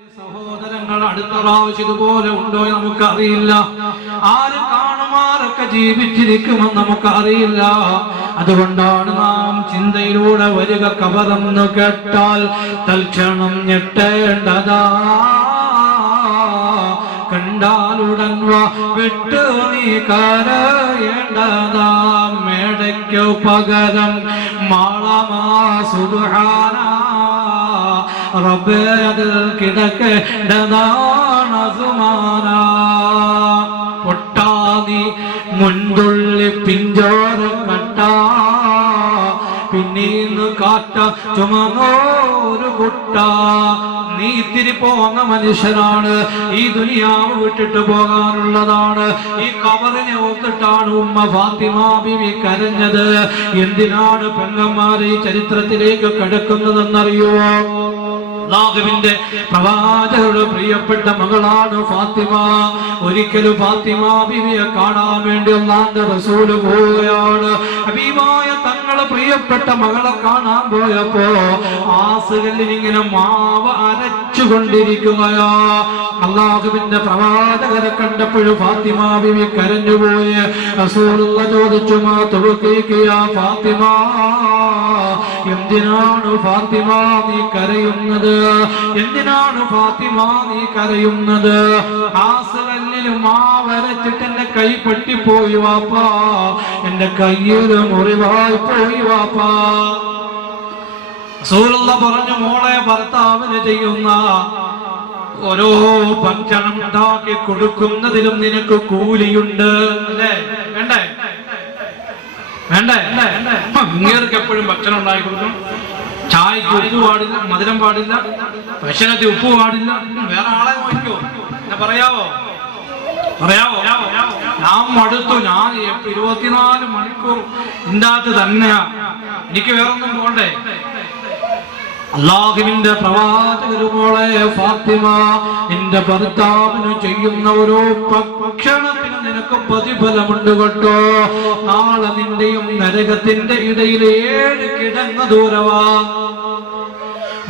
സഹോദരങ്ങൾ അടുത്ത പ്രാവശ്യം ഇതുപോലെ ഉണ്ടോ നമുക്കറിയില്ല. ആര് കാണുമാരൊക്കെ ജീവിച്ചിരിക്കുമെന്ന് നമുക്കറിയില്ല. അതുകൊണ്ടാണ് നാം ചിന്തയിലൂടെ വരിക. കബറെന്ന് കേട്ടാൽ തൽക്ഷണം ഞെട്ടേണ്ടതാ. കണ്ടാലുടൻ വിട്ടു നീ കരയേണ്ടതാ. മേടയ്ക്കു പകരം മാളമാ സുബ്ഹാനാ. റബ്ബേ അതിൽ കിടക്കേണ്ടതാണ് സുമാനാ. പൊട്ടാതി മുൻതുള്ളി പിഞ്ചോരം കട്ടാ. പിന്നീന്ന് കാറ്റ ചുമന്നോരു കുട്ട. നീ ഇത്തിരി പോന്ന മനുഷ്യനാണ്. ഈ ദുനിയാവ് വിട്ടിട്ട് പോകാനുള്ളതാണ്. ഈ കബറിനെ ഓർത്തിട്ടാണ് ഉമ്മ ഫാത്തിമ ബീവി കരഞ്ഞത്. എന്തിനാണ് പെങ്ങന്മാർ ഈ ചരിത്രത്തിലേക്ക് കിടക്കുന്നതെന്നറിയോ? അല്ലാഹുവിന്റെ പ്രവാചകരുടെ പ്രിയപ്പെട്ട മകളാണ് ഫാത്തിമ. ഒരിക്കലും ഫാത്തിമ ബീവിയെ കാണാൻ വേണ്ടി അല്ലാഹുവിന്റെ റസൂൽ പോവുകയാണ്. ഹബീബായ തങ്ങളെ പ്രിയപ്പെട്ട മകളെ കാണാൻ പോയപ്പോ ആസുകളിൽ ഇങ്ങനെ മാവ് അരച്ചുകൊണ്ടിരിക്കുകയാ. അല്ലാഹുവിന്റെ പ്രവാചകരെ കണ്ടപ്പോഴും ഫാത്തിമ ബീവി കരഞ്ഞുപോയി. റസൂലുള്ളാഹി ചോദിച്ചു, മാ തുബകീക യാ ഫാത്തിമ, എന്തിനാണ് ഫാത്തിമ നീ കരയുന്നത്? എന്തിനാണ് ഫാത്തിമ നീ കരയുന്നത്? ആസകല്ലിലും മാവരച്ചിട്ട് എന്റെ കൈ പൊട്ടിപ്പോയി വാപ്പാ. എന്റെ കയ്യിൽ മുറിവായി പോയി വാപ്പാ. റസൂലുള്ളാഹി പറഞ്ഞു, മോളെ, ഭർത്താവിന് ചെയ്യുന്ന ഓരോ ഭക്ഷണം ഉണ്ടാക്കി കൊടുക്കുന്നതിലും നിനക്ക് കൂലിയുണ്ട്. അല്ലേ? വേണ്ടേ? വേണ്ടേ? ഇങ്ങേർക്ക് എപ്പോഴും ഭക്ഷണം ഉണ്ടാക്കി കൊടുക്കണം. ചായക്ക് ഉപ്പ് പാടില്ല, മധുരം പാടില്ല, ഭക്ഷണത്തിൽ ഉപ്പ് പാടില്ല. വേറെ ആളെ നോക്കോ? പറയാവോ? ഞാൻ മടുത്തു. ഞാൻ 24 മണിക്കൂർ ഇതിനകത്ത് തന്നെയാ. എനിക്ക് വേറൊന്നും പോണ്ടേ? അല്ലാഹുവിന്റെ പ്രവാചകരുമോളെ ഫാത്തിമ, നിന്റെ ഭർത്താവിന് ചെയ്യുന്ന ഓരോ ഭക്ഷണത്തിന് നിനക്ക് പ്രതിഫലമുണ്ട് കേട്ടോ. നാളെ നിന്റെയും നരകത്തിന്റെ ഇടയിൽ 7 കിടങ്ങ് ദൂരവാ.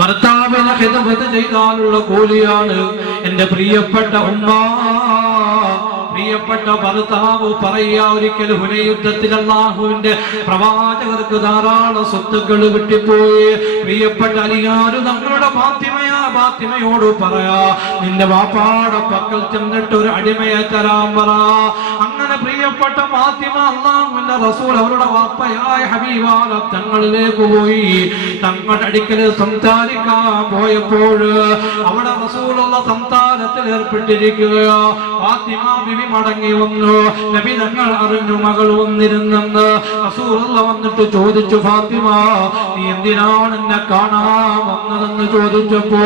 ഭർത്താവിനെ ഖിദ്മത്ത് ചെയ്താലുള്ള കൂലിയാണ്. എന്റെ പ്രിയപ്പെട്ട ഉമ്മ, പ്രിയപ്പെട്ട ഭർത്താവ് പറയുക, ഒരിക്കൽ ഹുനൈൻ യുദ്ധത്തിൽ അല്ലാഹുവിന്റെ പ്രവാചകർക്ക് ധാരാളം സ്വത്തുക്കൾ വിട്ടുപോയി. പ്രിയപ്പെട്ട അലിയാർ തങ്ങളുടെ ഫാത്തിമയോട് പറയാ, നിന്റെ വാപ്പാടെ പക്കൽ ചെന്നിട്ട് ഒരു അടിമയെ തരാൻ പറ. അങ്ങനെ പ്രിയപ്പെട്ട ഫാത്തിമ അല്ലാഹുവിന്റെ റസൂൽ അവരുടെ വാപ്പയായ ഹബീബായ തങ്ങളിലേക്ക് പോയി. തങ്ങളുടെ അടുക്കൽ സംസാരിക്കാൻ പോയപ്പോൾ അവിടെ റസൂലുള്ള സംസാരത്തിൽ ഏർപ്പെട്ടിരിക്കുകയോ. ഫാത്തിമ ബിബി മടങ്ങി വന്നു. നബി തങ്ങൾ അറിഞ്ഞു മകൾ വന്നിരുന്നെന്ന്. റസൂലുള്ളാഹി വന്നിട്ട് ചോദിച്ചു, ഫാത്തിമ, നീ എന്തിനാണ് എന്നെ കാണാൻ വന്നതെന്ന് ചോദിച്ചപ്പോ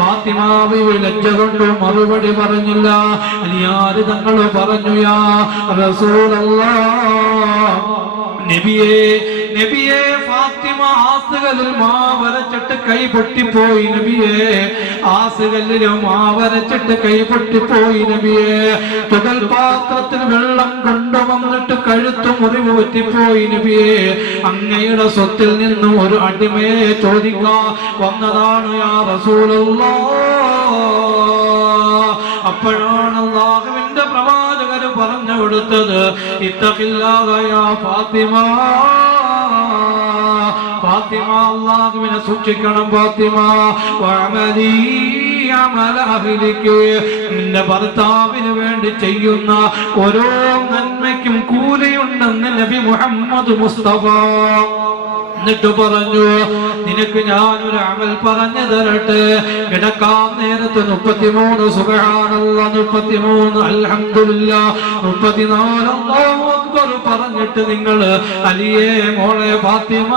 ഫാത്തിമ ബിബി ലജ്ജ കൊണ്ട് മറുപടി പറഞ്ഞില്ല. അലിയാർ തങ്ങൾ പറഞ്ഞു, യാ റസൂലല്ലാഹ്, നബിയേ, ഫാത്തിമ ആസുകളിൽ മാവരച്ചിട്ട് കൈ പൊട്ടിപ്പോയി നബിയേ. ആസുകളിൽ മാവരച്ചിട്ട് കൈ പൊട്ടിപ്പോയി നബിയേ. തുകൽ പാത്രത്തിൽ വെള്ളം കൊണ്ടുവന്നിട്ട് കഴുത്തു മുറിവ് പറ്റിപ്പോയി നബിയേ. അങ്ങയുടെ സ്വത്തിൽ നിന്നും ഒരു അടിമയെ ചോദിക്കാൻ വന്നതാണ് യാ റസൂലല്ലാഹ്. അപ്പോഴാണ് അല്ലാഹുവിന്റെ പ്രവാചകര് പറഞ്ഞു കൊടുത്തത്, ഇത്തഖില്ലാഹ യാ ഫാത്തിമ. ഫാത്തിമ, അല്ലാഹുവിനെ സൂക്ഷിക്കണം ഫാത്തിമ. വഅമലി അമല അഹ്ലിക്, നിന്റെ ഭർത്താവിന് വേണ്ടി ചെയ്യുന്ന ഓരോ നന്മയ്ക്കും കൂലിയുണ്ടെന്ന് നബി മുഹമ്മദ് മുസ്തഫ. എന്നിട്ട് പറഞ്ഞു, നിനക്ക് ഞാനൊരു അമൽ പറഞ്ഞു തരട്ടെ. കിടക്കാൻ നേരത്ത് 33 സുബ്ഹാനല്ലാഹ്, 33 അൽഹംദുലില്ലാഹ്, 34 അല്ലാഹു അക്ബർ പറഞ്ഞിട്ട് നിങ്ങൾ അലിയെ മോളെ ഫാത്തിമ,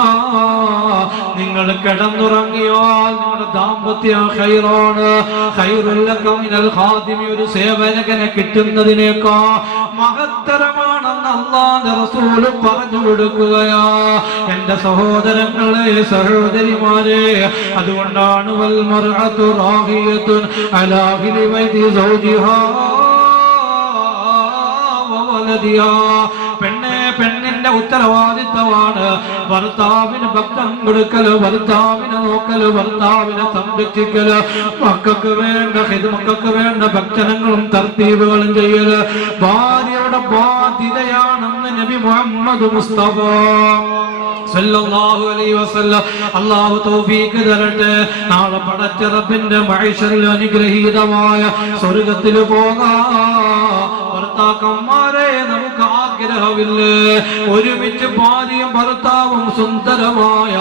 നിങ്ങൾ കിടന്നുറങ്ങിയാൽ നിങ്ങളുടെ ദാമ്പത്യം ഖൈറാണ്. ഖൈറുൽ ലക മിനൽ ഖാദിമി, ഒരു സേവകനെ കിട്ടുന്നതിനേക്കാൾ മഹത്തരമാണെന്ന് അല്ലാഹുവിന്റെ റസൂൽ പറഞ്ഞു കൊടുക്കുകയാ. എന്റെ സഹോദരങ്ങളെ, സഹോദരിമാരെ, അതുകൊണ്ടാണ് വൽ മർഅതു റാഹിയത്തുൻ അലാ ഫിലി ബൈതി സൗജിഹാ വ വലദിഹാ. പെണ്ണിന്റെ ഉത്തരവാദിത്തമാണ്. ഭർത്താവിന് ഭക്ഷണം കൊടുക്കല്, ഭർത്താവിനെ നോക്കല്, ഭർത്താവിനെ സംരക്ഷിക്കല്, മക്കൾക്ക് വേണ്ട ഭക്ഷണങ്ങളും തർത്തീബുകളും ചെയ്യല് ഭാര്യയുടെ ബാധ്യതയാണെന്ന് നബി മുഹമ്മദ് മുസ്തഫ സല്ലല്ലാഹു അലൈഹി വസല്ലം. അല്ലാഹു തൗഫീഖ് തരട്ടെ. നാളെ പടച്ച റബ്ബിന്റെ മഅ്ശറിൽ അനുഗ്രഹീതമായ സ്വർഗ്ഗത്തിൽ പോകാം. ഭർത്താക്കന്മാരെ നമുക്ക് ആഗ്രഹമില്ലേ ഒരുമിച്ച് ഭാര്യയും ഭർത്താവും സുന്ദരമായ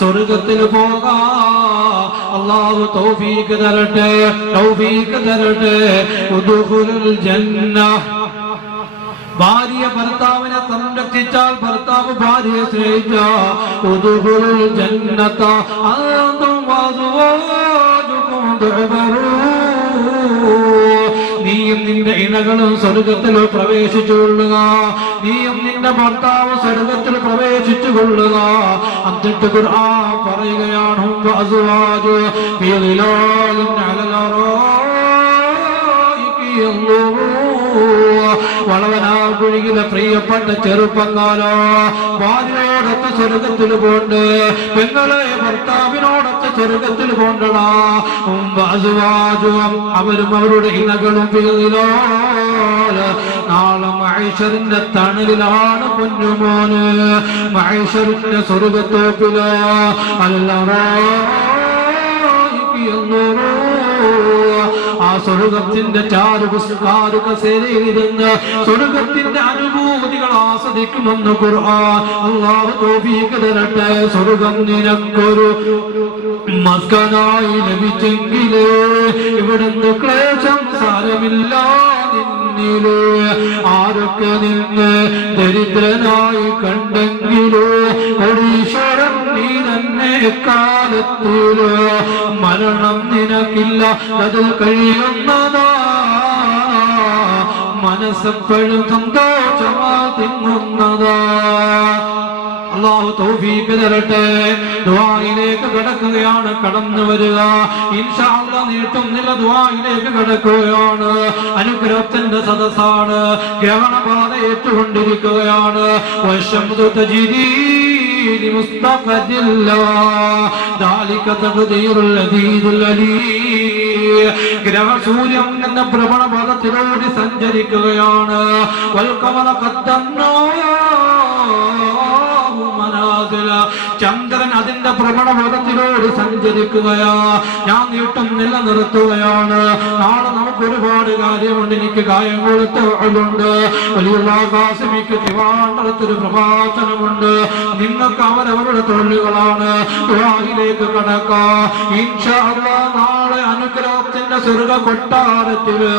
സ്വർഗ്ഗത്തിൽ പോകാം. അല്ലാഹു തൗഫീഖ് തരട്ടെ, തൗഫീഖ് തരട്ടെ. ഉദ്ഖുലുൽ ജന്ന. ഭാര്യ ഭർത്താവിനെ സംരക്ഷിച്ചാൽ, ഭർത്താവ് ഭാര്യയെ സ്നേഹിച്ചാൽ ഉദ്ഖുലുൽ ജന്നത അൻതും വഅസ്വാജുകും തുഹ്ബറൂൻ. നീയും നിന്റെ ഇണകളും സ്വർഗ്ഗത്തിൽ പ്രവേശിച്ചുകൊള്ളുക, നീയും നിന്റെ ഭർത്താവ് സ്വർഗ്ഗത്തിൽ പ്രവേശിച്ചു കൊള്ളുക. എന്നിട്ട് ഖുർആൻ പറയുകയാണ് വഅസ്വാജു ഫീ ളിലാലിൻ അലൽ അറായികി യൻദുറൂൻ. വളവനാകുഴിയിലെ പ്രിയപ്പെട്ട ചെറുപ്പക്കാരോ, ഭാര്യയോടൊത്ത് സ്വർഗ്ഗത്തിൽ പോണ്ട്, പെങ്ങളെ ഭർത്താവിനോടൊത്ത് സ്വർഗ്ഗത്തിൽ പോണ്ടടാ. അവരും അവരുടെ ഇണകളും നാളെ മഹ്ശറിന്റെ തണലിലാണ് പൊന്നുമോന്, മഹ്ശറിന്റെ സ്വർഗ്ഗത്തോപ്പില് ആ സ്വർഗത്തിന്റെ ചാരുകസേരയിലിരുന്ന് സ്വർഗത്തിന്റെ അനുഭൂതികൾ ആസ്വദിക്കുമെന്ന് ഖുർആൻ. അല്ലാഹു തൗഫീഖ് തരട്ടെ. സ്വർഗം നിനക്കൊരു മസ്കനായി ലഭിച്ചെങ്കിലേ ഇവിടുന്ന് ക്ലേശം സാരമില്ല നിന്നില്. ആരൊക്കെ നിന്നെ ദരിദ്രനായി കണ്ടെങ്കിലോ ഒരീശ്വരൻ നീ തന്നെ എക്കാലത്തില്. മരണം നിനക്കില്ല, അത് കഴിയുന്നതാ. മനസ്സെപ്പോഴും സന്തോഷമാ തിങ്ങുന്നതാ. അല്ലാഹു തൗഫീഖ് തരട്ടെ. ദുആയിലേക്ക് കടക്കുകയാണ്, കടന്നു വരിക. ഇൻഷാ അല്ലാഹ് നീട്ടുന്നില്ല, ദുആയിലേക്ക് കടക്കുകയാണ്. അനുഗ്രഹത്തിന്റെ സദസ്സാണ്, ഗ്രഹണബാധ ഏറ്റുകൊണ്ടിരിക്കുകയാണ്. വശംദു തജ്രീ ലിമുസ്തഖദില്ലാ ദാലിക തഖ്ദീറുൽ അദീദുൽ അലീം. ഗ്രഹസൂര്യൻ എന്ന ഭ്രമണപഥത്തിലൂടെ സഞ്ചരിക്കുകയാണ്. വൽ ഖമറ ഖദ്ദംനാ ചന്ദ്രൻ അതിന്റെ ഭ്രമണപഥത്തിലൂടെ സഞ്ചരിക്കുകയാ. ഞാൻ നീട്ടുന്നില്ല, നിർത്തുകയാണ്. നാളെ നമുക്ക് ഒരുപാട് കാര്യമുണ്ട്. എനിക്ക് കായം കൊടുത്തുണ്ട്. വലിയുള്ള കാസിമിക്ക് തിരുവാണ്ടത്തൊരു പ്രഭാഷണമുണ്ട്. നിങ്ങൾക്ക് അവരവരുടെ തൊഴിലുകളാണ്. ദുആയിലേക്ക് കടക്കാം. ഇൻഷാ അല്ലാഹ് നാളെ അനുഗ്രഹത്തിന്റെ സ്വർഗ്ഗ കൊട്ടാരത്തില്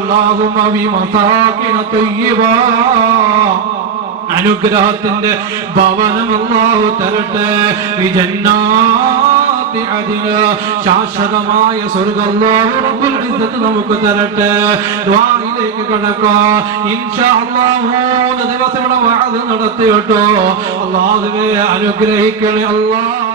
അല്ലാഹുമ്മ ബി മസാകിന തയ്യിബാ അനുഗ്രഹത്തിന്റെ ഭവനം അല്ലാഹു തരട്ടെ. വിജന്നാതി അദിന ശാശ്വതമായ സ്വർഗ്ഗം അല്ലാഹു റബ്ബുൽ ഇസ്സത്ത് നമുക്ക് തരട്ടെ. ദുആയിലേക്ക് കടക്കാം. ഇൻഷാ അല്ലാഹ് 3 ദിവസം ഇവിടെ വഅദ് നടത്തിയോ. അല്ലാഹുവേ അനുഗ്രഹിക്കണേ അല്ലാഹ്.